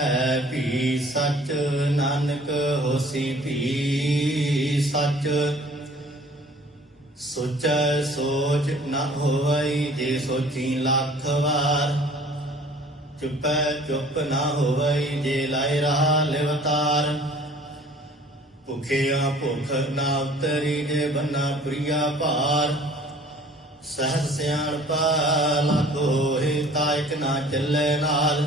ਹੈ ਭੀ ਸੱਚ ਨਾਨਕ ਹੋਸੀ ਵੀ ਸੱਚ। ਸੋਚੈ ਸੋਚ ਨਾ ਹੋਵਈ ਜੇ ਸੋਚੀ ਲੱਖ ਵਾਰ। ਚੁੱਪੈ ਚੁੱਪ ਨਾ ਹੋਵਈ ਜੇ ਲਾਇ ਰਹਾ ਲਿਵਤਾਰ ਭੁਖਿਆ ਭੁਖ ਨਾ ਉਤਰੀ ਜੇ ਬੰਨਾ ਪ੍ਰਿਆ ਭਾਰ। ਸਹਜ ਸਿਆਣਪਾ ਲਾਗੋ ਹੋਏ ਨਾ ਚੱਲੇ ਨਾਲ।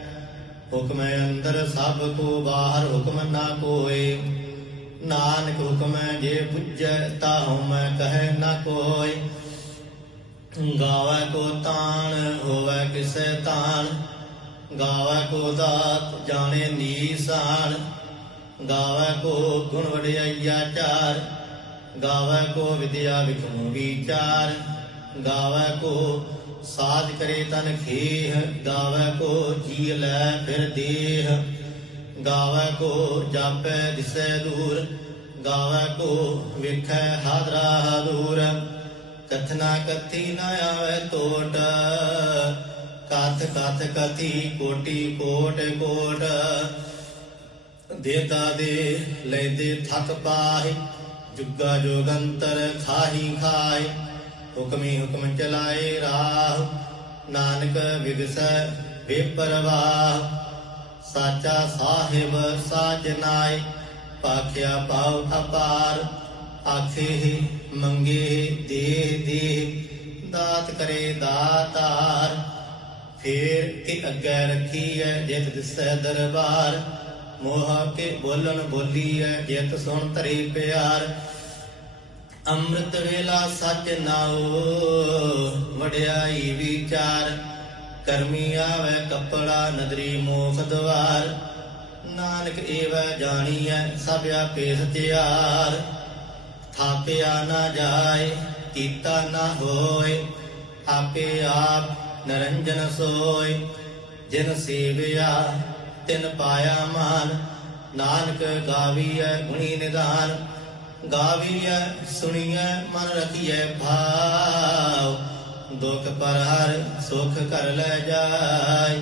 ਹੁਕਮ ਅੰਦਰ ਸਭ ਕੋ ਬਾਹਰ ਹੁਕਮ ਨਾ ਕੋਏ। ਨਾਨਕ ਹੁਕਮ ਜੇ ਬੁੱਝੈ ਤਾ ਹਉਮੈ ਕਹੈ ਨਾ ਕੋਇ ਗਾਵੈ ਕੋ ਤਾਣ, ਹੋਵੇ ਕਿਸੈ ਤਾਣ। ਗਾਵੈ ਕੋ ਦਾਤ, ਜਾਣੇ ਨੀਸਾਨ ਗਾਵੈ ਕੋ ਗੁਣ ਵਡਿਆਈਆ ਚਾਰ। ਗਾਵੈ ਕੋ ਵਿਦਿਆ ਵਿਖਮੂ ਵਿਚਾਰ। ਗਾਵੈ ਕੋ ਸਾਜ ਕਰੇ ਤਨ ਖੇਹ, ਗਾਵੈ ਕੋ ਜੀ ਲੈ ਫਿਰ ਦੇਹ। ਗਾਵੈ ਕੋ ਜਾਪੈ ਦਿਸੈ ਦੂਰ, ਗਾਵੈ ਕੋ ਵੇਖੈ ਹਾਦਰਾ ਦੂਰ ਕਥਨਾ ਕਥੀ ਨ ਆਵੈ ਟੋਟ ਕਥ ਕਥ ਕਥੀ ਕੋਟੀ ਕੋਟ ਕੋਟ। ਦੇਤਾ ਦੇ ਲੈਂਦੇ ਥਕ ਪਾਹੀ, ਜੁਗਾ ਜੋਗੰਤਰ ਖਾਹੀ ਖਾਏ ਹੁਕਮੀ ਹੁਕਮ ਚਲਾਏ ਰਾਹ, ਨਾਨਕ ਵਿਗਸੈ ਬੇਪਰਵਾਹ ਸਾਚਾ ਸਾਹਿਬ ਸਾਜਨਾਏ ਪਾਖਿਆ ਪਾਉ ਅਪਾਰ। ਆਖੇ ਮੰਗੇ ਦੇ ਦੇ ਦਾਤ ਕਰੇ ਦਾਤਾਰ। ਫੇਰ ਕਿ ਅੱਗੇ ਰੱਖੀ ਹੈ ਜਿਤ ਦਿਸੈ ਦਰਬਾਰ। ਮੋਹ ਕੇ ਬੋਲਣ ਬੋਲੀਐ ਹੈ ਜਿਤ ਸੁਣ ਤਰੇ ਪਿਆਰ। ਅੰਮ੍ਰਿਤ ਵੇਲਾ ਸੱਚ ਨਾਉ ਵਡਿਆਈ ਵਿਚਾਰ। ਕਰਮੀ ਆਵੇ ਕਪੜਾ, ਨਦਰੀ ਮੋਖ ਦਵਾਰ। ਨਾਨਕ ਏਵੈ ਜਾਣੀਐ ਸਭ ਆਪੇ ਸਚਿਆਰ ਥਾਪਿਆ ਨਾ ਜਾਏ, ਕੀਤਾ ਨਾ ਹੋਏ, ਆਪੇ ਆਪ ਨਰੰਜਨ ਸੋਏ। ਜਿਨ ਸੇਵਿਆ, ਤਿਨ ਪਾਇਆ ਮਾਨ, ਨਾਨਕ ਗਾਵੀਐ ਗੁਣੀ ਨਿਦਾਨ। ਗਾਵੀਐ ਸੁਣੀਐ, ਮਨ ਰਖੀਐ ਭਾਵ। ਦੁਖ ਪਰ ਹਰ ਸੁਖ ਕਰ ਲੈ ਜਾਏ।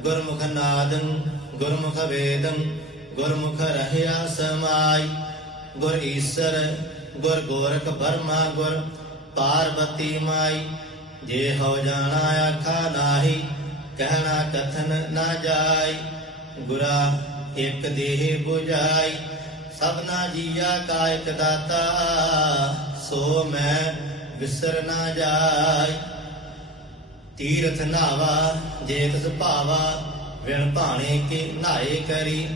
ਗੁਰਮੁਖ ਨਾਦੰ, ਗੁਰਮੁਖ ਵੇਦੰ, ਗੁਰਮੁਖ ਰਹਿਆ ਸਮਾਈ। ਗੁਰ ਈਸਰ, ਗੁਰ ਗੋਰਖ ਬਰਮਾ ਗੁਰ ਪਾਰਵਤੀ ਮਾਈ। ਜੇ ਹੋ ਜਾਣਾ ਆਖਾ ਨਾਹੀ, ਕਹਿਣਾ ਕਥਨ ਨਾ ਜਾਈ। ਗੁਰਾ ਇੱਕ ਦੇਹ 부ਜਾਈ ਸਭਨਾ ਜੀਆ ਕਾ ਇਕ ਦਾਤਾ, ਸੋ ਮੈਂ ਵਿਸਰ ਨਾ ਜਾਈ। ਤੀਰਥ ਨਾਵਾ, ਜੇ ਤਿਸ ਭਾਵਾ, ਵਿਣ ਭਾਣੇ ਕੇ ਨਾਏ ਕਰੀ।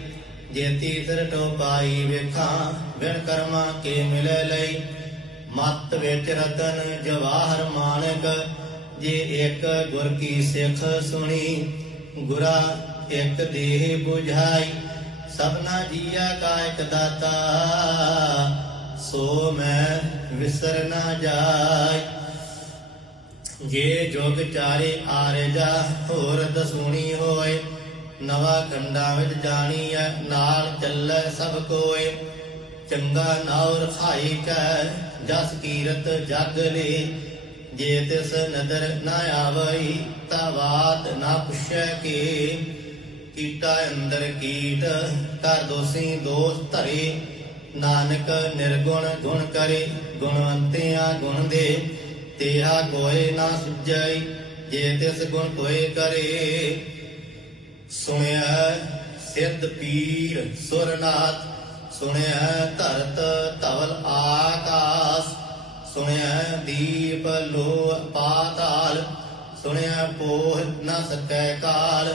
ਜੇ ਤੀਰਥ ਟੋਪਾਈ ਵੇਖਾਂ, ਵਿਣ ਕਰਮਾ ਕੇ ਮਿਲੇ ਲਈ। ਮਤ ਵਿੱਚ ਰਤਨ ਜਵਾਹਰ ਮਾਨਕ ਜੇ ਇੱਕ ਗੁਰ ਕੀ ਸਿੱਖ ਸੁਣੀ, ਗੁਰਾ ਇੱਕ ਦੇਹ 부ਝਾਈ ਸਭਨਾ ਜੀਆ ਕਾ ਇਕ ਦਾਤਾ, ਸੋ ਮੈਂ ਵਿਸਰ ਨਾ ਜਾਈ ਜੇ ਜੋਗ ਚਾਰੇ ਆਰਜਾ ਹੋਰ ਦਸੂਣੀ ਹੋਏ। ਨਵਾ ਖੰਡਾ ਵਿੱਚ ਜਾਣੀ ਐ ਨਾਲ ਚੱਲੈ ਸਭ ਕੋਏ। ਚੰਗਾ ਨਾਉ ਰਖਾਈ ਕੈ ਜਸ ਕੀਰਤ ਜਗ ਲੇ। ਜੇ ਤਿਸ ਨਦਰ ਨਾ ਆਵਈ, ਤਾ ਬਾਤ ਨਾ ਪੁੱਛੈ ਕੇ। ਕੀਟਾ ਅੰਦਰ ਕੀਟ ਕਰ ਦੋਸੀ ਦੋਸ ਧਰੇ। ਨਾਨਕ ਨਿਰਗੁਣ ਗੁਣ ਕਰੇ, ਗੁਣਵੰਤਿਆ ਗੁਣ ਦੇ। ਤੇਹਾ ਕੋਏ ਨਾ ਸੁਝਈ ਜੇ ਤਿਸ ਗੁਣ ਕੋਏ ਕਰੇ। ਸੁਣਿਆ ਸਿੱਧ ਪੀਰ ਸੁਰਨਾਥ ਸੁਣਿਆ ਧਰਤ ਧਵਲ ਆਕਾਸ। ਸੁਣਿਆ ਦੀਪ ਲੋ ਪਾਤਾਲ ਸੁਣਿਆ ਪੋਹ ਨਾ ਸਕੈ ਕਾਲ।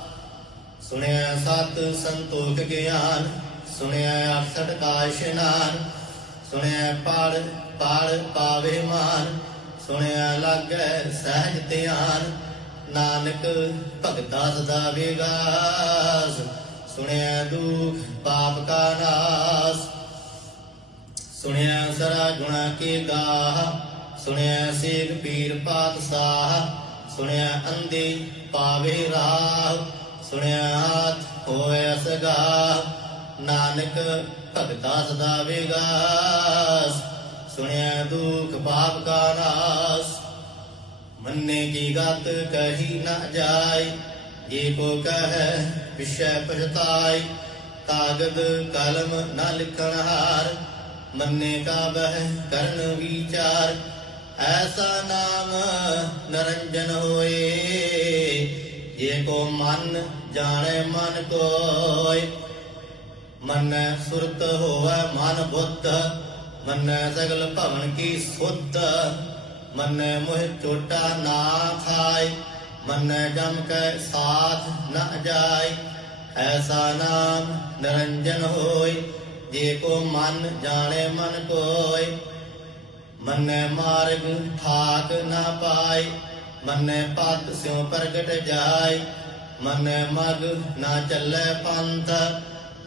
ਸੁਣਿਆ ਸਤ ਸੰਤੋਖ ਗਿਆਨ, ਸੁਣਿਆ ਅਕਸਟ ਕਾ ਇਸ਼ਨਾਨ ਸੁਣਿਆ ਪੜ ਪੜ ਪਾਵੇ ਮਾਨ, ਸੁਣਿਆ ਲਾਗੈ ਸਹਿਜ ਧਿਆਨ, ਨਾਨਕ ਭਗਤਾ ਸਦਾ ਵਿਗਾਸ, ਸੁਣਿਆ ਦੁਖ ਪਾਪ ਕਾ ਨਾਸ, ਸੁਣਿਆ ਸਰਾ ਗੁਣਾ ਕੇ ਗਾਹ, ਸੁਣਿਆ ਸੇਖ ਪੀਰ ਪਾਤਸ਼ਾਹ, ਸੁਣਿਆ ਅੰਦੇ ਪਾਵੇ ਰਾਹ ਸੁਣਿਆ ਹਾਥ ਹੋਏ ਨਾਨਕ ਭਗਤਾ ਸਦਾ ਵਿਗਾਸ। ਸੁਣਿਆ ਦੁਖ ਪਾਪ ਕਾ ਨਾਸ। ਮੰਨੇ ਕੀ ਗਤ ਕਹੀ ਨਾ ਜਾਏ ਜੇ ਕੋ ਕਹੈ ਵਿਸ਼ੈ ਪਛਤਾਈ। ਕਾਗਦ ਕਲਮ ਨਾ ਲਿਖਣ ਹਾਰ। ਮੰਨੇ ਕਾ ਬਹਿ ਕਰਨ ਵਿਚਾਰ। ਐਸਾ ਨਾਮ ਨਰੰਜਨ ਹੋਏ। ਜੇ ਕੋ ਮਨ ਜਾਣੈ ਮਨ ਕੋਇ। ਮਨੈ ਸੁਰਤ ਹੋਵੈ ਮਨ ਬੁੱਧ ਮਨੈ ਸਗਲ ਭਵਨ ਕੀ ਸੁਧ ਮਨੈ ਮੋਹ ਚੋਟਾ ਨਾ ਖਾਇ ਮਨੈ ਜਮ ਕੈ ਸਾਥ ਨਾ ਜਾਇ ਐਸਾ ਨਾਮ ਨਿਰੰਜਨ ਹੋਇ। ਜੇ ਕੋ ਮਨ ਜਾਣੇ ਮਨ ਕੋਇ। ਮਨੈ ਮਾਰਗ ਠਾਕ ਨਾ ਪਾਇ। ਮਨੈ ਪਤ ਸਿਉ ਪ੍ਰਗਟ ਜਾਏ ਮਨੈ ਮਗ ਨਾ ਚੱਲੈ ਪੰਥ,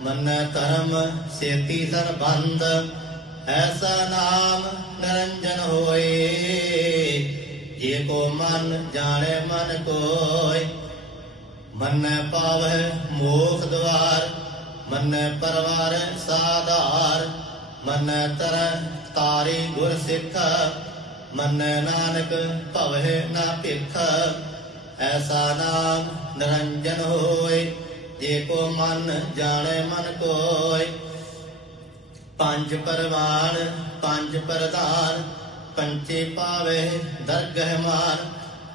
ਮਨੈ ਧਰਮ ਸੇਤੀ ਸਰਬੰਧ। ਐਸਾ ਨਾਮ ਨਿਰੰਜਨ ਹੋਏ, ਜੇ ਕੋ ਮਨ ਜਾਣੇ ਮਨ ਕੋਇ ਮਨੈ ਪਾਵਹਿ ਮੋਖ ਦਵਾਰ, ਮੰਨੈ ਪਰਵਾਰ ਸਾਧਾਰ। ਮਨੈ ਤਰ ਤਾਰੇ ਗੁਰ ਸਿੱਖ, ਮੰਨੈ ਨਾਨਕ ਭਵਹਿ ਨਾ ਭਿਖ। ਐਸਾ ਨਾਮ ਨਿਰੰਜਨ ਹੋਏ, ਜੇ ਕੋ ਮਨ ਜਾਣੇ ਮਨ ਕੋਇ ਪੰਜ ਪਰਵਾਨ, ਪੰਜ ਪ੍ਰਧਾਨ ਪੰਚੇ ਪਾਵੇ ਦਰਗਹਿ ਮਾਨ।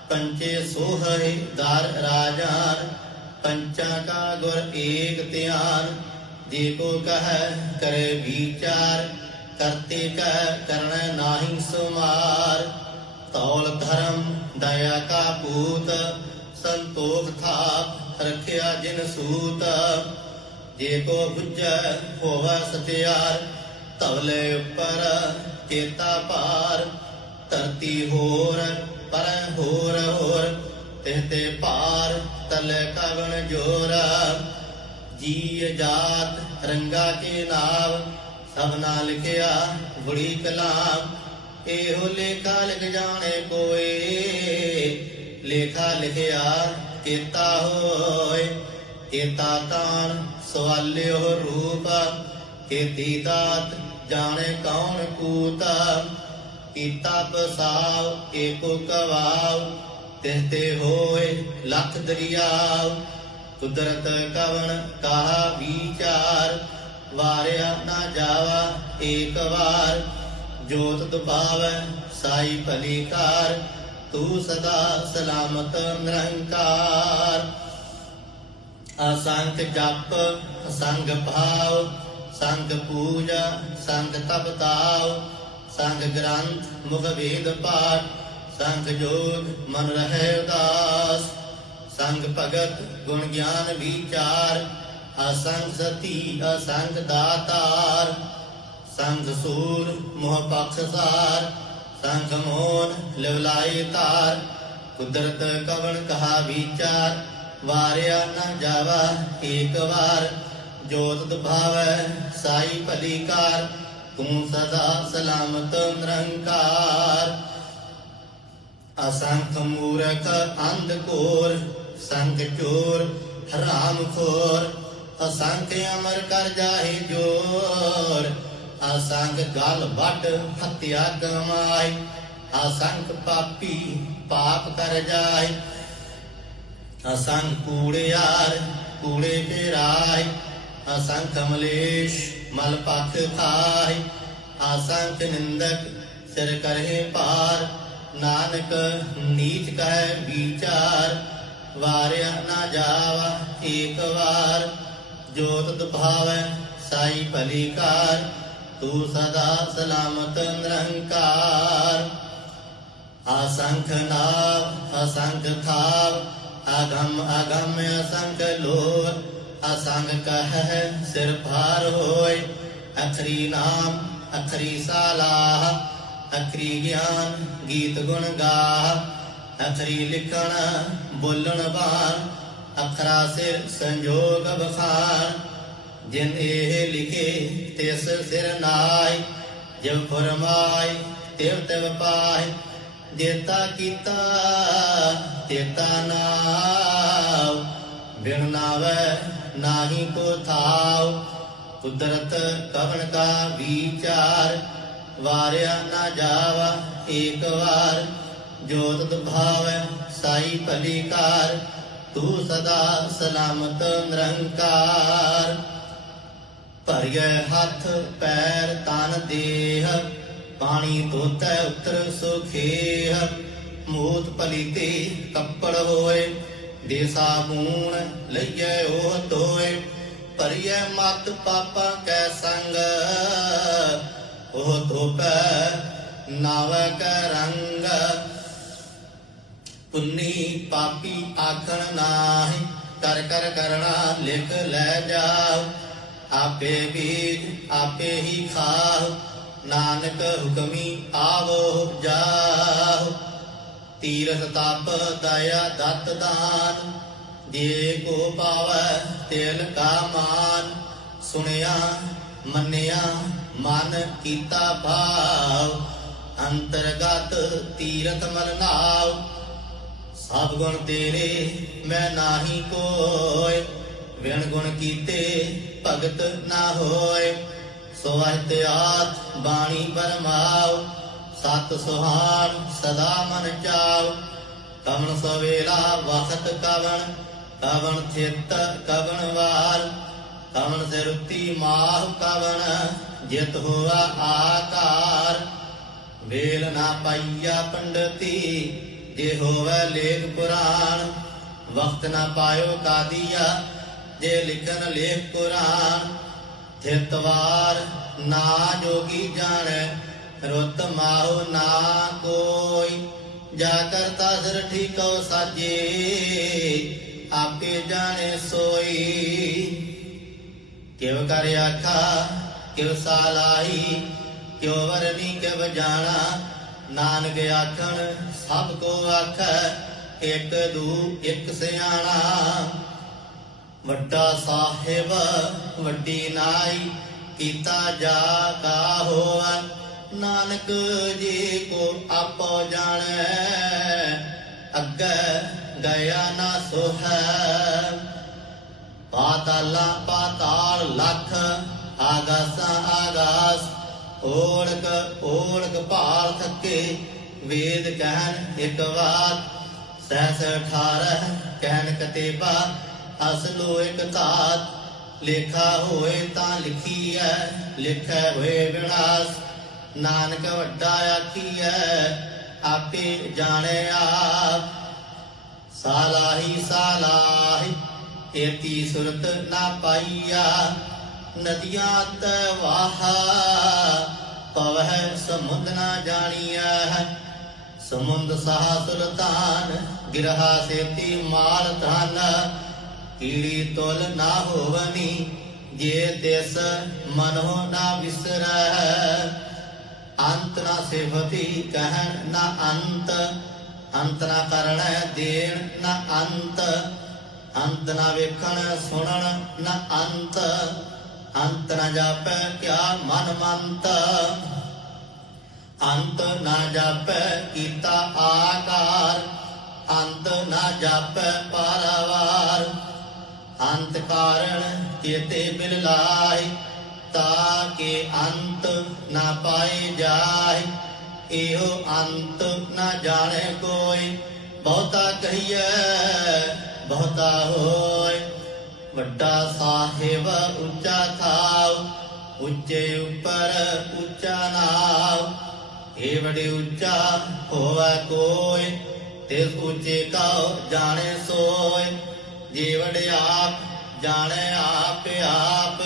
ਪੰਚੇ ਸੋਹੈ ਦਰ ਰਾਜਾਨ ਪੰਚਾ ਕਾ ਗੁਰ ਏਕ ਧਿਆਨ। ਜੇ ਕੋ ਕਹੈ, ਕਰੇ ਵਿਚਾਰ, ਕਰਤੇ ਕਹਿ ਕਰਣ ਨਾਹੀ ਸੁਮਾਰ। ਤੌਲ ਧਰਮ, ਦਇਆ ਕਾ ਪੂਤ ਸੰਤੋਖ ਥਾਪ, ਰਖਿਆ ਜਿਨ ਸੂਤ। ਜੇ ਕੋ ਬੁੱਝੈ, ਹੋਵਾ ਸਤਿਆਰ। ਤਵਲੇ ਉੱਪਰ ਕੇਤਾ ਭਾਰ। ਧਰਤੀ ਹੋਰ, ਪਰ ਹੋਰ ਹੋਰ। ਤਿਹ ਤੇ ਭਾਰ, ਤਲੇ ਕਵਣ ਜੋਰਾ। ਜੀ ਜਾਤ, ਰੰਗਾ ਕੇ ਨਾਮ ਸਭਨਾ ਲਿਖਿਆ, ਬੁੜੀ ਕਲਾਮ। ਇਹੋ ਲੇਖਾ ਲਿਖ ਜਾਣੇ ਕੋਏ। ਲੇਖਾ ਲਿਖਿਆ ਕੀਤਾ ਹੋਏ, ਕੀਤਾ ਤਾਨ ਸਵਾਲਿਓ ਰੂਪ, ਕੀਤੀ ਦਾਤ ਜਾਣੇ ਕੌਣ ਕੂਤਾ, ਕੀਤਾ ਬਸਾਵ ਏਕੋ ਕਵਾਵ ਤਿਸ ਹੋਏ ਲੱਖ ਦਰਿਆਵ, ਕੁਦਰਤ ਕਵਣ ਕਾਹਾ ਵਿਚਾਰ, ਵਾਰਿਆ ਨਾ ਜਾਵਾ ਏਕ ਵਾਰ, ਜੋਤ ਦੁਪਾਵੈ ਸਾਈ ਭਲੀ ਕਾਰ ਤੂੰ ਸਦਾ ਸਲਾਮਤ ਨਿਰੰਕਾਰ ਅਸੰਖ ਜਪ ਸੰਗ ਭਾਵ ਸੰਗ ਪੂਜਾ ਸੰਗ ਤਪ ਤਾਵ ਸੰਗ ਗ੍ਰੰਥ ਮੁਖ ਵੇਦ ਪਾਠ ਸੰਗ ਜੋਗ ਮਨ ਰਹਿ ਉਦਾਸ ਸੰਗ ਭਗਤ ਗੁਣ ਗਿਆਨ ਵਿਚਾਰ ਅਸੰਗ ਸਤੀ ਅਸੰਗ ਦਾਤਾਰ ਸੰਗ ਸੂਰ ਮੋਹ ਪਖਸਾਰ ਸੰਗ ਮੋਨ ਲਿਵਲਾਈ ਤਾਰ, ਕੁਦਰਤ ਕਵਣ ਕਹਾ ਵਿਚਾਰ, ਵਾਰਿਆ ਨਾ ਜਾਵਾ ਏਕ ਵਾਰ ਜੋਤ ਦੁਭਾਵੈ ਸਾਈ ਭਲੀ ਕਾਰ ਤੂੰ ਸਦਾ ਸਲਾਮਤ ਨਿਰੰਕਾਰ। ਅਸੰਖ ਮੂਰਖ ਅੰਧ ਕੋਰ ਸੰਗ ਚੋਰ ਹਰਾਮ ਖੋਰ, ਅਸੰਖ ਅਮਰ ਕਰ ਜਾਹੇ ਜੋਰ। ਅਸੰਖ ਗਲ ਵੱਡ ਹੱਤਿਆ ਕਮਾਈ ਅਸੰਖ ਪਾਪੀ ਪਾਪ ਕਰ ਜਾਏ ਅਸੰਗ ਕੂੜਿਆਰ ਕੂੜੇ ਫੇਰਾਏ ਅਸੰਖ ਮਲੇਸ਼ ਮਲ ਪਖ ਖਾਏ ਅਸੰਖ ਨਿੰਦਕ ਸਿਰ ਕਰਹਿ ਪਾਰ ਨਾਨਕ ਨੀਚ ਕਹਿ ਵਿਚਾਰ, ਵਾਰਿਆ ਨਾ ਜਾਵਾ ਏਕ ਵਾਰ ਜੋਤ ਦੁਭਾਵੈ ਸਾਈ ਭਲੀ ਕਾਰ ਤੂੰ ਸਦਾ ਸਲਾਮਤ ਨਿਰੰਕਾਰ ਅਸੰਖ ਨਾਮ ਅਸੰਖ ਥਾਵ ਅਗਮ ਅਗਮ ਅਸੰਖ ਲੋਰ ਅਸੰਖ ਕਹ ਸਿਰ ਭਾਰ ਹੋਇ ਅਖਰੀ ਨਾਮ ਅਖਰੀ ਸਾਲਾਹ ਅਖਰੀ ਗਿਆਨ ਗੀਤ ਗੁਣ ਗਾਹ ਅਖਰੀ ਲਿਖਣ ਬੋਲਣ ਬਾਣ ਅਖਰਾ ਸਿਰ ਸੰਜੋਗ ਬਖਾਨ ਜਿਨ ਇਹ ਲਿਖੇ ਤਿਸ ਸਿਰ ਨਾਈ ਜਿਵ ਫਰਮਾਈ ਤਿਵ ਤਿਵ ਪਾਈ ਜੇਤਾ ਕੀਤਾ ਤੇਤਾ ਨਾਮ ਬਿਨ ਨਾਵੈ ਨਾਹੀ ਕੋ ਥਾਉ, ਕੁਦਰਤ ਕਵਨ ਕਾ ਵਿਚਾਰ, ਵਾਰਿਆ ਨਾ ਜਾਵਾ ਏਕ ਵਾਰ, ਜੋਤ ਦੁਭਾਵੈ ਸਾਈ ਭਲੀ ਕਾਰ, ਤੂੰ ਸਦਾ ਸਲਾਮਤ ਨਿਰੰਕਾਰ। ਭਰਿਐ ਹੱਥ, ਪੈਰ, ਤਨ, ਦੇਹ। ਪਾਣੀ ਧੋਤੈ, ਉਤਰ ਸੁਖੇਹ। ਮੂਤ ਪਲੀਤੇ ਕੱਪੜ ਹੋਏ ਦੇ ਸਾਬੂਣ ਲਈਐ ਉਹ ਧੋਏ। ਭਰਿਐ ਮਤ ਪਾਪਾ ਕੈ ਸੰਗ, ਉਹ ਧੋਪੈ ਨਾਵ ਕੈ ਰੰਗ। ਪੁੰਨੀ ਪਾਪੀ ਆਖਣ ਨਾਹੀ, ਕਰ ਕਰ ਕਰਣਾ ਲਿਖ ਲੈ ਜਾਓ। ਆਪੇ ਬੀਜ ਆਪੇ ਹੀ ਖਾਓ ਨਾਨਕ ਹੁਕਮੀ ਆਵੋ ਜਾਓ ਤੀਰਥ ਤਪ ਦਇਆ ਦਤ ਦਾਨ। ਜੇ ਕੋ ਪਾਵੈ ਤਿਲ ਕਾ ਮਾਨ। ਸੁਣਿਆ, ਮੰਨਿਆ, ਮਨ ਕੀਤਾ ਭਾਵ। ਅੰਤਰਗਤ ਤੀਰਥ ਮਲ ਨਾਉ। ਸਭ ਗੁਣ ਤੇਰੇ, ਮੈਂ ਨਾਹੀ ਕੋਇ। ਵਿਣ ਗੁਣ ਕੀਤੇ ਭਗਤ ਨਾ ਹੋਏ। ਸੋ ਅਹਤਿਆਤ ਬਾਣੀ ਬਰਮਾਉ ਸਤ ਸੁਹਾਨ ਸਦਾ ਮਨ ਚਾਉ। ਕਵਣ ਸਵੇਲਾ ਵਖਤ ਕਵਣ ਕਵਣ ਚਿੱਤ ਕਵਣ ਵਾਲ। ਕਵਣ ਸਿਰੁਤੀ ਮਾਹ ਕਵਣ, ਜਿਤ ਹੋਆ ਆਕਾਰ। ਵੇਲ ਨਾ ਪਾਈਆ ਪੰਡਤੀ, ਜੇ ਹੋਵੇ ਲੇਖ ਪੁਰਾਣ। ਵਕਤ ਨਾ ਪਾਇਓ ਕਾਦੀਆ ਜੇ ਲਿਖਨ ਲੇਖ ਪੁਰਾਣ ਥਿਤਵਾਰ ਨਾ ਜੋਗੀ ਜਾਣੈ, ਰੁੱਤ ਮਾਹੁ ਨਾ ਕੋਈ। ਜਾ ਕਰਤਾ ਸਿਰ ਠੀਕਉ ਸਾਜੇ, ਆਪੇ ਜਾਣੇ ਸੋਈ। ਕਿਵ ਕਰ ਆਖਾ, ਕਿਵ ਸਾਲਾਈ ਕਿਉ ਵਰਨੀ ਕਿਵ ਜਾਣਾ। ਨਾਨਕ ਆਖਣ, ਸਭ ਕੋ ਆਖੈ, ਇੱਕ ਦੂ ਇਕ ਸਿਆਣਾ। ਵੱਡਾ ਸਾਹਿਬ, ਵੱਡੀ ਨਾਈ, ਕੀਤਾ ਜਾ ਕਾ ਹੋਆ ਨਾਨਕ ਜੀ ਕੋ ਆਪੋ ਜਾਣੈ, ਅੱਗੇ ਗਿਆ ਨਾ ਸੋਹੈ। ਪਾਤਾਲਾ ਪਾਤਾਲ ਲਖ, ਆਗਾਸਾਂ ਆਗਾਸ, ਓੜਕ ਓੜਕ ਭਾਲ ਥੱਕੇ, ਵੇਦ ਕਹਿਣ ਇੱਕ ਵਾਰ ਸਹਸ 18 ਕਹਿਨ ਕਤੇਬਾ। ਅਸਲੋ ਇੱਕ ਧਾਤ ਲੇਖਾ ਹੋਏ ਤਾਂ ਲਿਖੀ ਲਿਖੀਐ, ਲਿਖੈ ਹੋਏ ਵਿਨਾਸ਼ ਨਾਨਕ ਵੱਡਾ ਆਖੀਐ, ਆਪੇ ਜਾਣੇ ਆਪ। ਸਾਲਾਹੀ ਸਾਲਾਹੀ ਏਤੀ ਸੁਰਤ ਨਾ ਪਾਈਆ। ਨਦੀਆਂ ਤਵਾਹਾ ਪਵਹਿ ਸਮੁੰਦ ਨਾ ਜਾਣੀਐ। ਸਮੁੰਦ ਸਹਾ ਸੁਲਤਾਨ, ਗਿਰਹਾ ਸੇਤੀ ਮਾਲ ਧਨ। ਕੀੜੀ ਤੁਲ ਨਾ ਹੋਵਨੀ, ਜੇ ਤਿਸ ਮਨੋ ਨਾ ਵਿਸਰੈ। ਅੰਤ ਨਾ ਸਿਫਤੀ, ਕਹਿਣ ਨਾ ਅੰਤ। ਅੰਤ ਨਾ ਕਰਣਾ, ਦੇਣ ਨਾ ਅੰਤ। ਅੰਤ ਨਾ ਵੇਖਣ, ਸੁਣਨ ਨਾ ਅੰਤ। ਅੰਤ ਨਾ ਜਾਪੈ, ਕਿਆ ਮਨ ਮੰਤ। ਅੰਤ ਨਾ ਜਾਪੈ, ਕੀਤਾ ਆਕਾਰ। ਅੰਤ ਨਾ ਜਾਪੈ ਪਾਰਵਾਰ ਅੰਤ ਕਾਰਣ ਕੇਤੇ ਬਿਲ ਲਾਈ ਤਾ ਕੇ ਅੰਤ ਨਾ ਪਾਏ ਜਾਏ ਇਹੋ ਅੰਤ ਨਾ ਜਾਣੇ ਕੋਈ, ਬਹੁਤਾ ਕਹੀਏ, ਬਹੁਤਾ ਹੋਏ। ਵੱਡਾ ਸਾਹਿਬ ਉੱਚਾ ਥਾਉ, ਉੱਚੇ ਉੱਪਰ ਉੱਚਾ ਨਾਮ ਇਹ ਵਡੇ ਉੱਚਾ ਹੋਵੇ ਕੋਈ, ਤੇ ਉੱਚੇ ਕਉ ਜਾਣੇ ਸੋਏ। ਜੇ ਵਡਿਆਪ ਜਾਣੇ ਆਪ ਆਪ।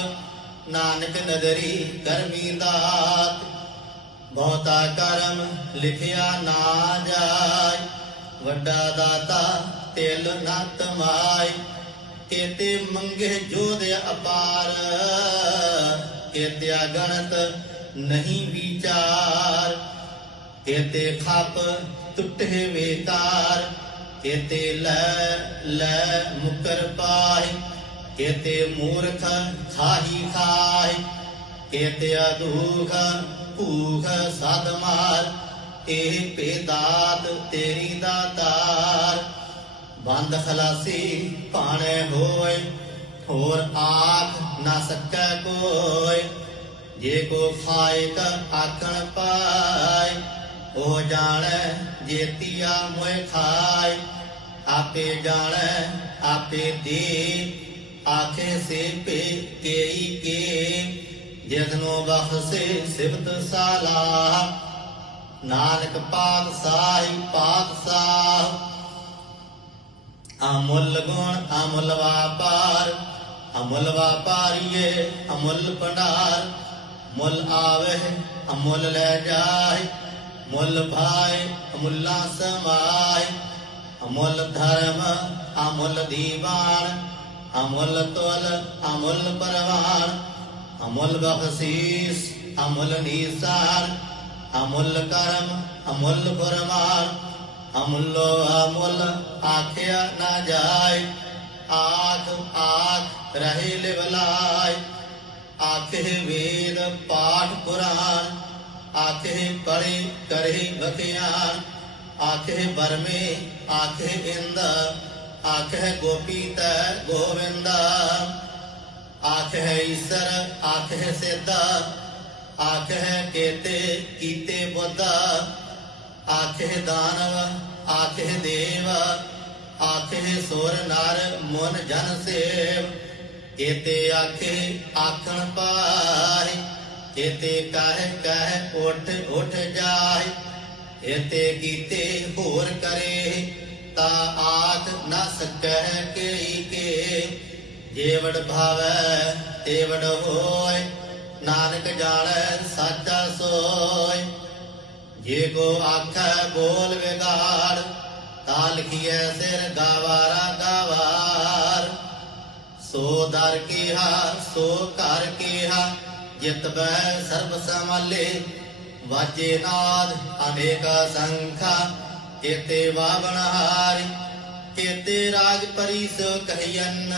ਨਾਨਕ ਨਗਰੀ ਕਰਮੀ ਦਾਤ ਬਹੁਤਾ ਕਰਮ ਲਿਖਿਆ ਨਾ ਜਾਏ ਵੱਡਾ ਦਾਤਾ ਤਿਲ ਨਾ ਤਮਾਈ ਕੇਤੇ ਮੰਗੇ ਜੋਦ ਅਪਾਰ। ਕੇਤਿਆ ਗਣਤ ਨਹੀਂ ਵਿਚਾਰ। ਕੇਤੇ ਖਪ ਟੁੱਟੇ ਵੇਤਾਰ ਕੇਤੇ ਲੈ ਲੈ ਮੁਕਰ ਪਾਏ ਕੇਤੇ ਮੂਰਖ ਖਾਹੀ ਖਾਏ ਕੇਤੇ ਅਦੂਖ ਭੂਖ ਸਦ ਮਾਰ, ਇਹ ਪੇਦਾਤ ਤੇਰੀ ਦਾਤਾਰ ਬੰਦ ਖਲਾਸੀ ਭਾਣੇ ਹੋਏ, ਹੋਰ ਆਖ ਨਾ ਸਕੈ ਕੋਈ ਜੇ ਕੋ ਖਾਇਕ ਆਖਣ ਪਾਏ, ਉਹ ਜਾਣੈ ਜੇਤੀਆ ਮੋਇ ਖਾਏ। ਆਪੇ ਜਾਣੈ, ਆਪੇ ਦੇ ਆਖੇ ਸੇ ਪੇ ਕੇ। ਜਿਸਨੋ ਬਖਸੇ ਸਿਫਤ ਸਾਲਾ। ਨਾਨਕ ਪਾਤਸ਼ਾਹੀ ਪਾਤਸ਼ਾਹ। ਅਮੁੱਲ ਗੁਣ ਅਮੁੱਲ ਵਾਪਾਰ। ਅਮੁੱਲ ਵਾਪਾਰੀਏ ਅਮੁੱਲ ਭੰਡਾਰ। ਮੁੱਲ ਆਵੇ, ਅਮੁੱਲ ਲੈ ਜਾਏ। ਮੁੱਲ ਭਾਏ, ਅਮੁੱਲਾ ਸਮਾਏ। ਅਮੁੱਲ ਧਰਮ, ਅਮੁੱਲ ਦੀਵਾਨ, ਅਮੁੱਲ ਤੁਲ, ਅਮੁੱਲ ਪਰਵਾਨ, ਅਮੁੱਲ ਬਖਸ਼ੀਸ, ਅਮੁੱਲ ਨੀਸਾਨ ਅਮੁੱਲ ਕਰਮ, ਅਮੁੱਲ ਫਰਮਾਨ, ਅਮੁੱਲੋ ਅਮੁੱਲ ਆਖਿਆ ਨਾ ਜਾਏ, ਆਖ ਆਖ ਰਹੇ ਲਿਵਲਾਏ ਆਖੇ ਵੇਦ ਪਾਠ ਪੁਰਾਨ ਆਖੇ ਪੜੇ ਕਰੇ ਬਖਿਆਨ, ਆਖੇ ਬਰਮੇ ਆਖੇ ਇੰਦ ਆਖੇ ਗੋਪੀ ਤੈ ਗੋਵਿੰਦ। ਆਖੇ ਈਸਰ, ਆਖੇ ਸਿੱਧ, ਆਖੇ ਕੇਤੇ, ਕੀਤੇ ਬੁੱਧ। ਆਖੇ ਦਾਨਵ, ਆਖੇ ਦੇਵ, ਆਖੇ ਸੁਰ ਨਰ ਮਨ ਜਨ ਸੇਵ। ਕੇਤੇ ਆਖੇ ਆਖਣ ਪਾਏ ਕੇਤੇ ਕਹਿ ਕਹਿ ਉਠ ਉਠ ਜਾਏ ਕੇਤੇ ਕੀਤੇ ਹੋਰ ਕਰੇ, ਤਾ ਆਖ ਨਾ ਸਕੈ ਕੇਈ ਕੇ। ਜੇਵੜ ਭਾਵੈ, ਤੇਵੜ ਹੋਏ ਨਾਨਕ ਜਾਣੈ, ਸਾਚਾ ਸੋਏ ਜੇ ਕੋ ਆਖੈ ਬੋਲ ਵਿਗਾੜ ਤਾ ਲਿਖੀਐ ਸਿਰ ਗਾਵਾਰਾ ਗਾਵਾਰ। ਸੋ ਦਰ ਕੀਹਾ, ਸੋ ਘਰ ਕੀਹਾ, ਜਿਤ ਬੈ ਸਰਬ ਸਮਾਲੇ ਵਾਜੇ ਨਾਦ, ਅਨੇਕ ਸੰਖਾ, ਕੇਤੇ ਵਾਵਣ ਹਾਰੀ, ਕੇਤੇ ਰਾਗ ਪਰੀਸ ਕਹੀਨ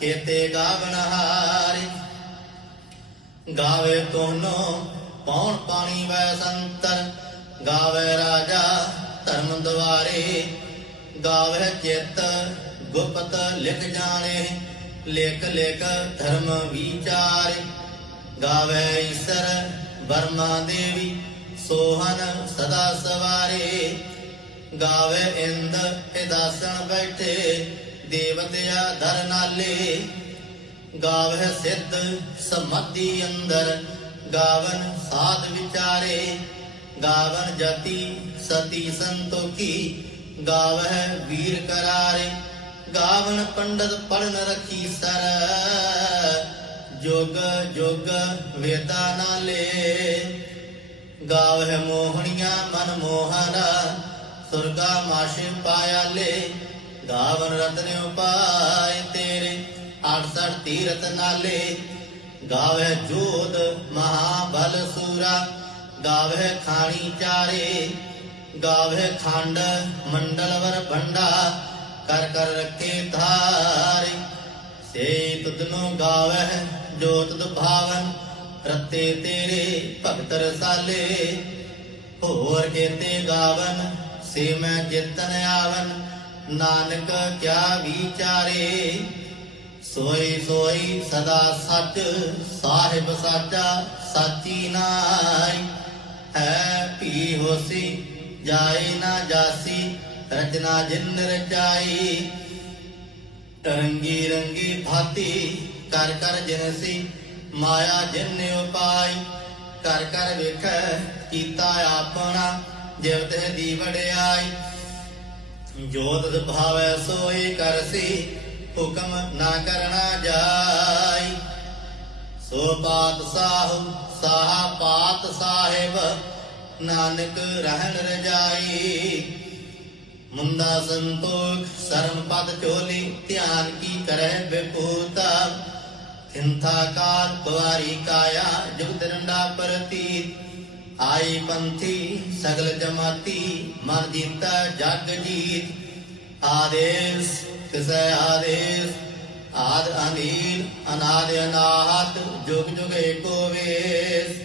ਕੇਤੇ ਗਾਵਣ ਹਾਰੀ। ਗਾਵੇ ਤੋਨੋ, ਪੌਣ ਪਾਣੀ ਵੈ ਸੰਤਰ, ਗਾਵੇ ਰਾਜਾ ਧਰਮ ਦੁਆਰੇ ਗਾਵੇ ਚਿੱਤ ਗੁਪਤ ਲਿਖ ਜਾਣੇ ਲੇਖ ਲੇਖ ਧਰਮ ਵਿਚਾਰੇ। ਗਾਵੇ ਈਸਰ ਬਰਮਾ ਦੇਵੀ ਸੋਹਨ ਸਦਾ ਸਵਾਰੇ, ਗਾਵੇ ਇੰਦ ਇਦਾਸਣ ਬੈਠੇ, ਦੇਵਤਿਆ ਧਰ ਨਾਲੇ। ਗਾਵਹਿ ਸਿੱਧ ਸਮਾਧੀ ਅੰਦਰ, ਗਾਵਨ ਸਾਧ ਵਿਚਾਰੇ। ਗਾਵਨ ਜਤੀ ਸਤੀ ਸੰਤੋਖੀ, ਗਾਵਹਿ ਵੀਰ ਕਰਾਰੇ। ਗਾਵਨ ਪੰਡਤ ਪੜਨ ਰਖੀ ਸਰ ਜੁਗ ਜੋਗ ਵੇਦਾ ਨਾਲੇ ਗਾਵਹਿ ਮੋਹਣੀਆਂ ਮਨ ਮੋਹਨਾ, ਸੁਰਗਾ ਮਾਸ਼ੇ ਪਾਇਆ ਲੇ। ਗਾਵਨ ਰਤਨ ਉਪਾਏ ਤੇਰੇ 68 ਤੀਰਤ ਨਾਲੇ। ਗਾਵੇ ਜੋਧ ਮਹਾਬਲ ਸੂਰਾ ਗਾਵੇ ਖਾਣੀ ਚਾਰੇ। ਗਾਵੇ ਖੰਡ ਮੰਡਲਵਰ ਭੰਡਾ, ਕਰ ਕਰ ਰੱਖੇ ਧਾਰੇ। ਸੇ ਤੁਧਨੋ ਗਾਵੇ ਜੋਤ ਤੁਧ ਰਤੇ ਤੇਰੇ ਭਗਤ ਰਸਾਲੇ। ਹੋਰ ਕੇਤੇ ਗਾਵਨ, ਸੇ ਮੈਂ ਜਿਤਨ ਆਵਨ। ਨਾਨਕ ਕਿਆ ਵਿਚਾਰੇ। ਸੋਈ ਸੋਈ ਸਦਾ ਸੱਚ, ਸਾਹਿਬ ਸਾਚਾ, ਸਾਚੀ ਨਾਈ ਹੈ ਪੀ ਹੋਸੀ, ਜਾਏ ਨਾ ਜਾਸੀ, ਰਚਨਾ ਜਿਨ ਰਚਾਈ। ਰੰਗੀ ਰੰਗੀ ਭਾਤੀ ਕਰ ਕਰ ਜਿਨਸੀ, ਮਾਇਆ ਜਿਨ ਉਪਾਈ ਕਰ ਕਰ ਵੇਖੈ, ਕੀਤਾ ਆਪਣਾ, ਜਿਵ ਤੇ ਦੀ ਵਡਿਆਈ। ਜੋ ਭਾਵੈ ਸੋਈ ਕਰਸੀ ਹੁਕਮ ਨਾ ਕਰਨਾ ਜਾਈ। ਸੋ ਪਾਤ ਸਾਹੁ, ਸਾਹਾ ਪਾਤ ਸਾਹਿਬ, ਨਾਨਕ ਰਹਿਣ ਰਜਾਈ। ਮੁੰਦਾ ਸੰਤੋਖ ਸਰਮ ਪਦ ਚੋਲੀ, ਧਿਆਨ ਕੀ ਕਰੈ ਬਿਪੂਤਾ ਖਿੰਥਾ ਕਾਲ ਕੁਵਾਰੀ ਕਾਇਆ ਜੁਗਤ ਰੰਡਾ ਪ੍ਰਤੀ ਆਈ ਪੰਥੀ ਸਗਲ ਜਮਾਤੀ ਮਨ ਜੀਤਾ ਜਗ ਜੀਤ ਆਦੇਸ ਕਿਸੈ ਆਦੇਸ ਆਦ ਅਨੀਲ ਅਨਾਦ ਅਨਾਹਤ ਜੁਗ ਜੁਗ ਏਕੋ ਵੇਸ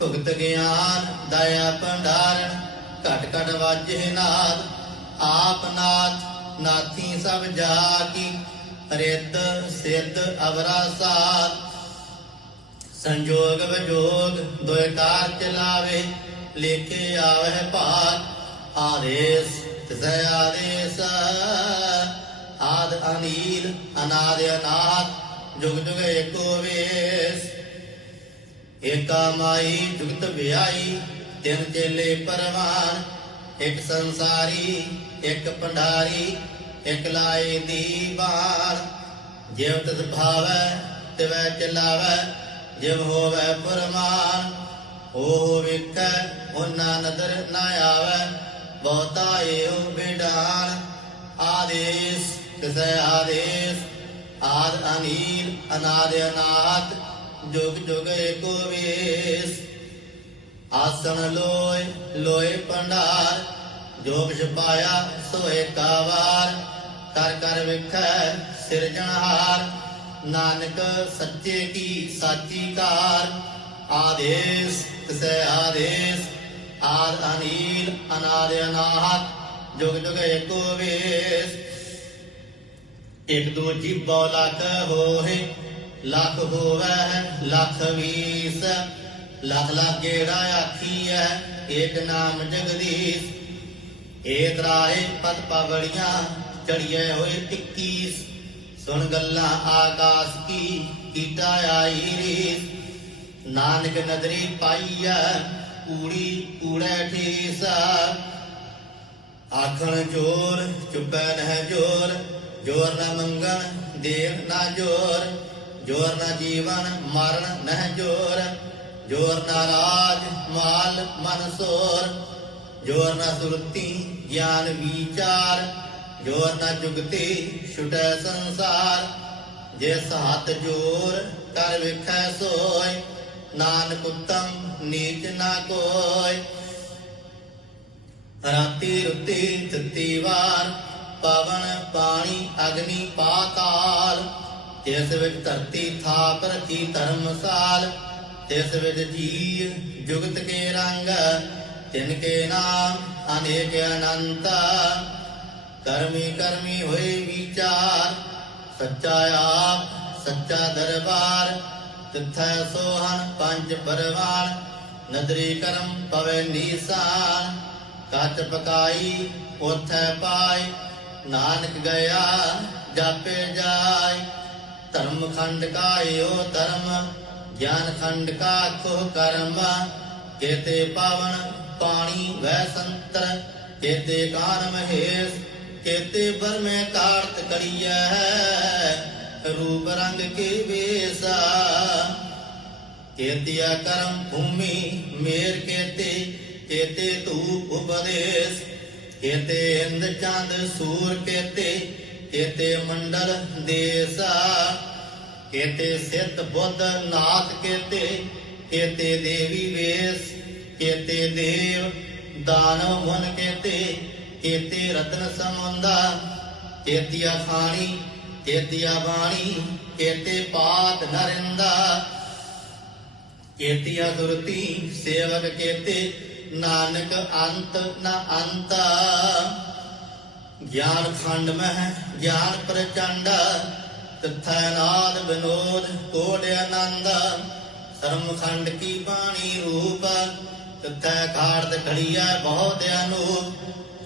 ਭੁਗਤ ਗਿਆਨ ਦਇਆ ਭੰਡਾਰਨ, ਘਟ ਘਟ ਵਾਜੇ ਨਾਦ। ਆਪ ਨਾਥ, ਨਾਥੀ ਸਭ ਜਾ ਰਿੱਧ ਸਿੱਧ ਅਵਰਾ ਸਾਧ ਸੰਜੋਗ ਵਿਜੋਗ ਦੁਇ ਕਾਰ ਚਲਾਵੇ, ਲੇਖੇ ਆਵਹਿ ਭਾਗ ਆਦੇਸ ਤਿਸੈ ਆਦੇਸ। ਆਦ ਅਨੀਲ, ਅਨਾਦ ਅਨਾਥ, ਜੁਗ ਜੁਗ ਏਕੋ ਵੇਸ। ਏਕਾ ਮਾਈ, ਜੁਗਤ ਵਿਆਈ, ਤਿੰਨ ਚੇਲੇ ਪਰਵਾਨ। ਇੱਕ ਸੰਸਾਰੀ, ਇੱਕ ਭੰਡਾਰੀ ਇਕਲਾਏ ਦੀ ਦੀਵਾਨ ਜਿਵ ਤਤ ਭਾਵੈ, ਤਿਵੈ ਚਲਾਵੈ ਜਿਵ ਹੋਵੈ ਪਰਮਾਨ। ਉਹ ਵੇਖੈ, ਉਹਨਾਂ ਨਦਰ ਨਾ ਆਵੈ, ਬਹੁਤਾ ਏਉ ਬਿਡਾਨ ਆਦੇਸ, ਤਿਸੈ ਆਦੇਸ, ਆਦ ਅਨੀਲ, ਅਨਾਦ ਅਨਾਥ, ਜੁਗ ਜੁਗ ਏਕੋ ਵੇਸ। ਆਸਣ ਲੋਏ ਲੋਏ ਭੰਡਾਰ ਜੋ ਬਿਸ਼ ਪਾਇਆ ਸੋ ਏਕਾ ਕਰ ਕਰ ਵੇਖੈ ਸਿਰਜਣਹਾਰ ਨਾਨਕ ਸੱਚੇ ਕੀ ਸਾਚੀ ਕਾਰ। ਆਦੇਸ, ਤਿਸੈ ਆਦੇਸ। ਆਦ ਅਨੀਲ, ਅਨਾਦ ਅਨਾਹਤ। ਜੁਗ ਜੁਗ ਏਕੋ ਵੇਸ। ਇਕ ਦੋ ਜੀਬੋ ਲਖ ਹੋਏ ਲਖ ਹੋਵੇ, ਲਖ ਵੀਸ ਲਖ ਲਖ ਗੇੜਾ ਆਖੀਐ, ਏਕ ਨਾਮ ਜਗਦੀਸ਼। ਏ ਤਰਾਏ ਪਤ ਪਵੜੀਆਂ। ਚੜੀਏ ਹੋਏ 21 ਸੁਣ ਗੱਲਾਂ ਆਕਾਸ਼ ਕੀ, ਕੀਟਾ ਆਈ ਰੀਸ। ਨਾਨਕ ਨਦਰੀ ਪਾਈਐ, ਕੂੜੀ ਕੂੜੈ ਠੀਸਾ। ਆਖਣ ਜੋਰ, ਚੁੱਪੈ ਨਹਿ ਜੋਰ। ਜੋਰ ਨਾ ਮੰਗਣ ਦੇਵ ਨਾ ਜੋਰ। ਜੋਰ ਨਾ ਜੀਵਨ, ਮਰਨ ਨਹਿ ਜੋਰ। ਜੋਰ ਨਾ ਰਾਜ, ਮਾਲ, ਮਨ ਸੋਰ। ਜੋਰ ਨਾ ਸੁਰਤੀ, ਗਿਆਨ, ਵਿਚਾਰ। ਜੋ ਨਾ ਜੁਗਤੀ ਛੁਟੈ ਸੰਸਾਰ ਜਿਸ ਹੱਥ ਜੋਰ ਕਰ ਵੇਖੈ ਸੋਇ, ਨਾਨਕ ਉਤਮ ਨੀਚ ਨਾ ਕੋਇ। ਰਾਤੀ ਰੁੱਤੀ ਤਤੀ ਵਾਰ, ਪਵਨ ਪਾਣੀ ਅਗਨੀ ਪਾਤਾਲ ਤਿਸ ਵਿੱਚ ਧਰਤੀ ਥਾਪ ਰਖੀ ਧਰਮਸਾਲ ਤਿਸ ਵਿੱਚ ਜੀ ਜੁਗਤ ਕੇ ਰੰਗ ਤਿਨ ਕੇ ਨਾਮ ਅਨੇਕ ਅਨੰਤ। ਕਰਮੀ ਕਰਮੀ ਹੋਏ ਵਿਚਾਰ, ਸੱਚਾ ਆਪ, ਸੱਚਾ ਦਰਬਾਰ। ਤਿਥੈ ਸੋਹਣ ਪੰਜ ਪਰਵਾਨ ਨਦਰੀ ਕਰਮ ਪਵੇ ਨੀਸਾਨ ਕੱਚ ਪਕਾਈ ਉਥੈ ਪਾਈ ਨਾਨਕ ਗਿਆ ਜਾਪੇ ਜਾਈ ਧਰਮ ਖੰਡ ਕਾ ਧਰਮ, ਗਿਆਨ ਖੰਡ ਕਾ ਕੋ ਕਰਮ। ਕੇਤੇ ਪਾਵਨ ਪਾਣੀ ਵੈ ਸੰਤਰ, ਕੇਤੇ ਕਾਨ ਮਹੇਸ਼ ਕੇਤੇ ਬਰਮੇ ਕਾਰਤ ਕੜੀਐ, ਰੂਪ ਰੰਗ ਕੇ ਵੇਸਾ। ਕੇਤਿਆ ਕਰਮ ਭੂਮੀ ਮੇਰ ਕੇਤੇ ਕੇਤੇ ਧੂਪ ਉਪਦੇਸ਼। ਕੇਤੇ ਇੰਦ ਚੰਦ ਸੂਰ ਕੇਤੇ ਕੇਤੇ ਮੰਡਲ ਦੇਸਾ। ਕੇਤੇ ਸਿੱਧ ਬੁੱਧ ਨਾਥ ਕੇਤੇ ਕੇਤੇ ਦੇਵੀ ਵੇਸ। ਕੇਤੇ ਦੇਵ ਦਾਨਵ ਮਨ ਕੇਤੇ ਕੇਤੇ ਰਤਨ ਸਮੁੰਦਾ ਕੇਤਿਆ ਖਾਣੀ ਕੇਤਿਆ ਬਾਣੀ ਕੇਤੇ ਪਾਤ ਨਰਿੰਦਾ। ਕੇਤਿਆ ਦੁਰਤੀ, ਸੇਵਕ ਕੇਤੇ ਨਾਨਕ ਅੰਤ ਨ ਅੰਤ। ਗਿਆਨ ਖੰਡ ਮਹਿ, ਗਿਆਨ ਪ੍ਰਚੰਡ, ਤਿਥੈ ਨਾਦ ਬਿਨੋਦ ਕੋਟ ਆਨੰਦ। ਸਰਮ ਖੰਡ ਕੀ ਬਾਣੀ ਰੂਪ, ਤਿਥੈ ਖਾੜਤ ਖੜੀਐ ਬਹੁਤ ਅਨੂਪ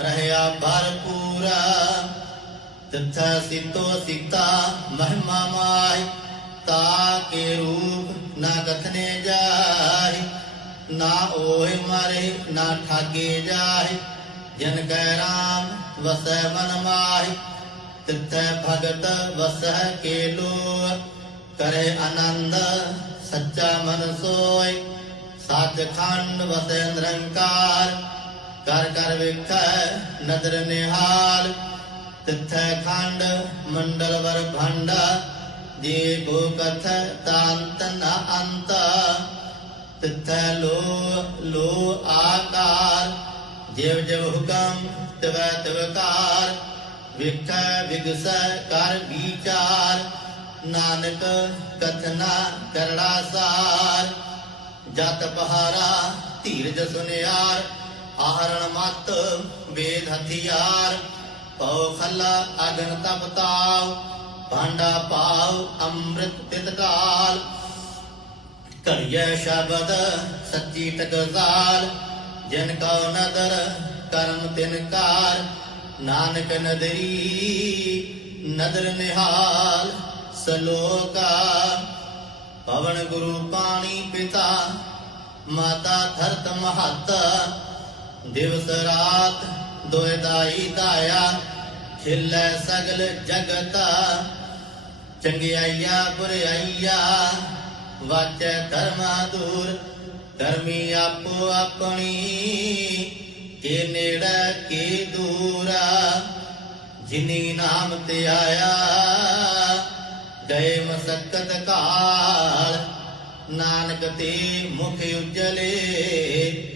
ਰਹਿਆ ਭਰਪੂਰਾ, ਤਿਥੈ ਸਿਤੋ ਸੀਤਾ ਮਹਿਮਾ ਮਾਈ ਤਾ ਕੇ ਰੂਪ ਨਾ ਕਥਨੇ ਜਾਏ ਨਾ ਓਏ ਮਾਰੇ, ਨਾ ਠਾਗੇ ਜਾਏ ਜਨ ਕੈ ਰਾਮ ਵਸੈ ਮਨ ਮਾਹੀ, ਤਿਥੈ ਭਗਤ ਵਸੈ ਕੇ ਲੋ ਕਰੇ ਆਨੰਦ ਸੱਚਾ ਮਨ ਸੋਇ ਸੱਚ ਖੰਡ ਵਸੈ ਨਿਰੰਕਾਰ ਕਰ ਕਰ ਵੇਖੈ ਨਦਰ ਨਿਹਾਲ, ਤਿਥੈ ਖੰਡ, ਮੰਡਲ ਵਰ ਭੰਡਾ ਜੇ ਗੋ ਕਥ ਤਾਂਤ ਨ ਅੰਤ, ਤਿਥੈ ਲੋ ਲੋ ਆਕਾਰ, ਜਿਵ ਜਿਵ ਹੁਕਮ ਤਿਵੈ ਤਿਵਕਾਰ ਵਿਖੈ ਵਿਗਸੈ ਕਰ ਵਿਚਾਰ, ਨਾਨਕ ਕਥਨਾ ਕਰੜਾ ਸਾਰ, ਜਤ ਪਹਾਰਾ ਧੀਰਜ ਸੁਨਿਆਰ ਆਹਰਣ ਮਤ, ਵੇਦ ਹਥਿਆਰ, ਪਉ ਖੱਲਾ ਅਗਨ ਤਪਤਾਉ ਭਾਂਡਾ ਪਾਉ ਅੰਮ੍ਰਿਤ ਤਿਤਕਾਲ ਘੜੀਐ ਸ਼ਬਦ ਸੱਚੀ ਟਕਸਾਲ ਜਿਨ ਕਉ ਨਦਰ ਕਰਮ ਤਿਨ ਕਾਰ। ਨਾਨਕ ਨਦਰੀ ਨਦਰ ਨਿਹਾਲ, ਸਲੋਕਾ। ਪਵਨ ਗੁਰੂ ਪਾਣੀ ਪਿਤਾ, ਮਾਤਾ ਧਰਤ ਮਹਤ ਦਿਵਸ ਰਾਤ ਦੋਇ ਦਾਈ ਦਾਇਆ ਖਿਲੈ ਸਗਲ ਜਗਤ, ਚੰਗਿਆਈਆ ਬੁਰਾਈਆ, ਵਾਚੈ ਧਰਮਾ ਦੂਰ, ਧਰਮੀ ਆਪੋ ਆਪਣੀ, ਕੇ ਨੇੜਾ ਕੇ ਦੂਰਾ, ਜਿਨੀ ਨਾਮ ਤੇ ਆਇਆ, ਗਏ ਮਸਕਤ ਕਾਲ, ਨਾਨਕ ਤੇ ਮੁਖ ਉਜਲੇ